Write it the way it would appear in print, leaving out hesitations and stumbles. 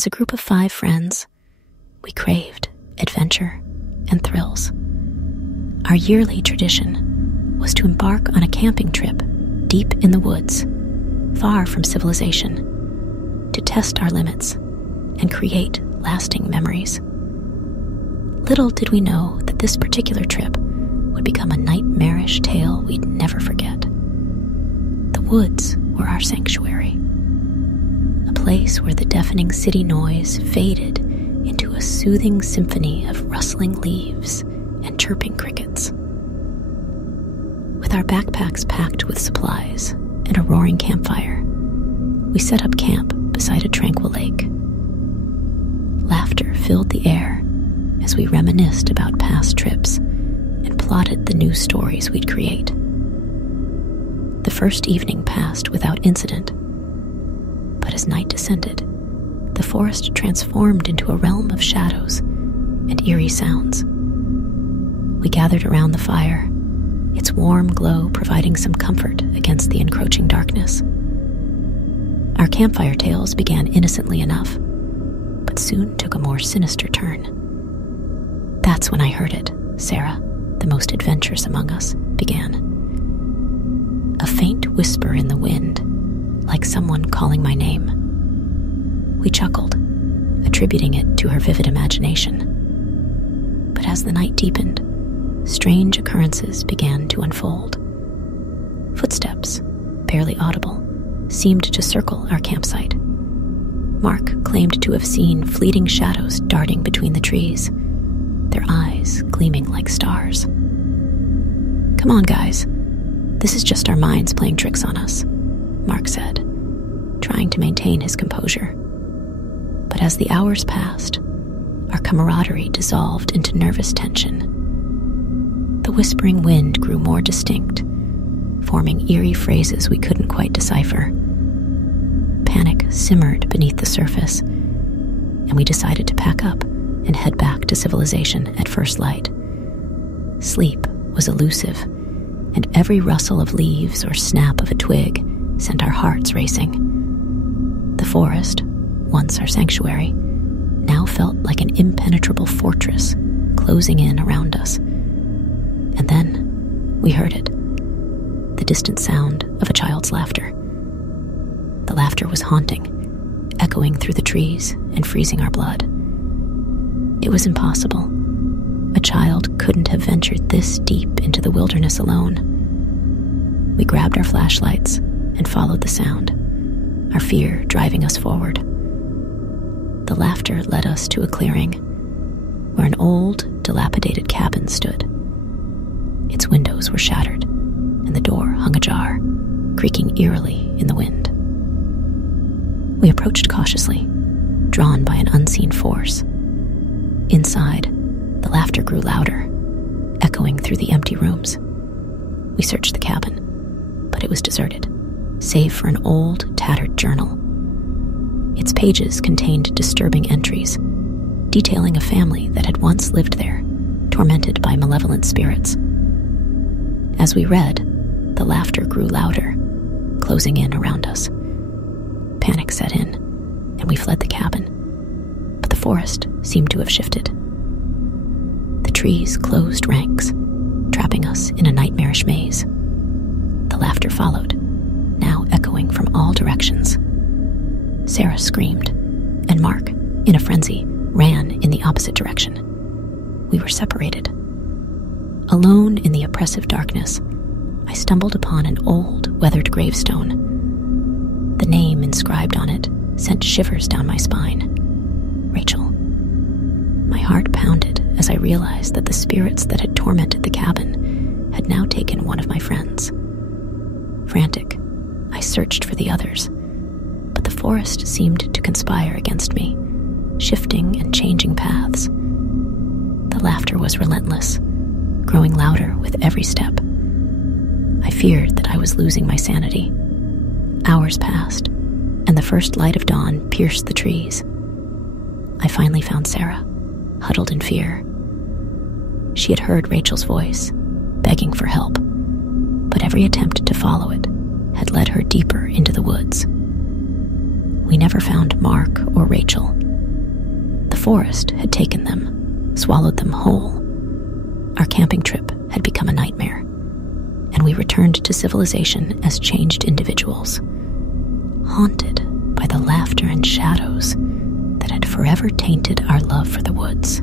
As a group of 5 friends, we craved adventure and thrills. Our yearly tradition was to embark on a camping trip deep in the woods, far from civilization, to test our limits and create lasting memories. Little did we know that this particular trip would become a nightmarish tale we'd never forget. The woods were our sanctuary, a place where the deafening city noise faded into a soothing symphony of rustling leaves and chirping crickets. With our backpacks packed with supplies and a roaring campfire, we set up camp beside a tranquil lake. Laughter filled the air as we reminisced about past trips and plotted the new stories we'd create. The first evening passed without incident, but as night descended, the forest transformed into a realm of shadows and eerie sounds. We gathered around the fire, its warm glow providing some comfort against the encroaching darkness. Our campfire tales began innocently enough, but soon took a more sinister turn. That's when I heard it, Sarah, the most adventurous among us, began. A faint whisper in the wind, like someone calling my name. We chuckled, attributing it to her vivid imagination. But as the night deepened, strange occurrences began to unfold. Footsteps, barely audible, seemed to circle our campsite. Mark claimed to have seen fleeting shadows darting between the trees, their eyes gleaming like stars. "Come on, guys. This is just our minds playing tricks on us," Mark said, trying to maintain his composure. But as the hours passed, our camaraderie dissolved into nervous tension. The whispering wind grew more distinct, forming eerie phrases we couldn't quite decipher. Panic simmered beneath the surface, and we decided to pack up and head back to civilization at first light. Sleep was elusive, and every rustle of leaves or snap of a twig sent our hearts racing. The forest, once our sanctuary, now felt like an impenetrable fortress closing in around us. And then we heard it, the distant sound of a child's laughter. The laughter was haunting, echoing through the trees and freezing our blood. It was impossible. A child couldn't have ventured this deep into the wilderness alone. We grabbed our flashlights and followed the sound, our fear driving us forward. The laughter led us to a clearing where an old, dilapidated cabin stood. Its windows were shattered, and the door hung ajar, creaking eerily in the wind. We approached cautiously, drawn by an unseen force. Inside, the laughter grew louder, echoing through the empty rooms. We searched the cabin, but it was deserted, save for an old, tattered journal. Its pages contained disturbing entries, detailing a family that had once lived there, tormented by malevolent spirits. As we read, the laughter grew louder, closing in around us. Panic set in, and we fled the cabin, but the forest seemed to have shifted. The trees closed ranks, trapping us in a nightmarish maze. The laughter followed, now echoing from all directions. Sarah screamed, and Mark, in a frenzy, ran in the opposite direction. We were separated. Alone in the oppressive darkness, I stumbled upon an old, weathered gravestone. The name inscribed on it sent shivers down my spine. Rachel. My heart pounded as I realized that the spirits that had tormented the cabin had now taken one of my friends. Frantic, I searched for the others, but the forest seemed to conspire against me, shifting and changing paths. The laughter was relentless, growing louder with every step. I feared that I was losing my sanity. Hours passed, and the first light of dawn pierced the trees. I finally found Sarah, huddled in fear. She had heard Rachel's voice, begging for help, but every attempt to follow it had led her deeper into the woods. We never found Mark or Rachel, forest had taken them, swallowed them whole. Our camping trip had become a nightmare, and we returned to civilization as changed individuals, haunted by the laughter and shadows that had forever tainted our love for the woods.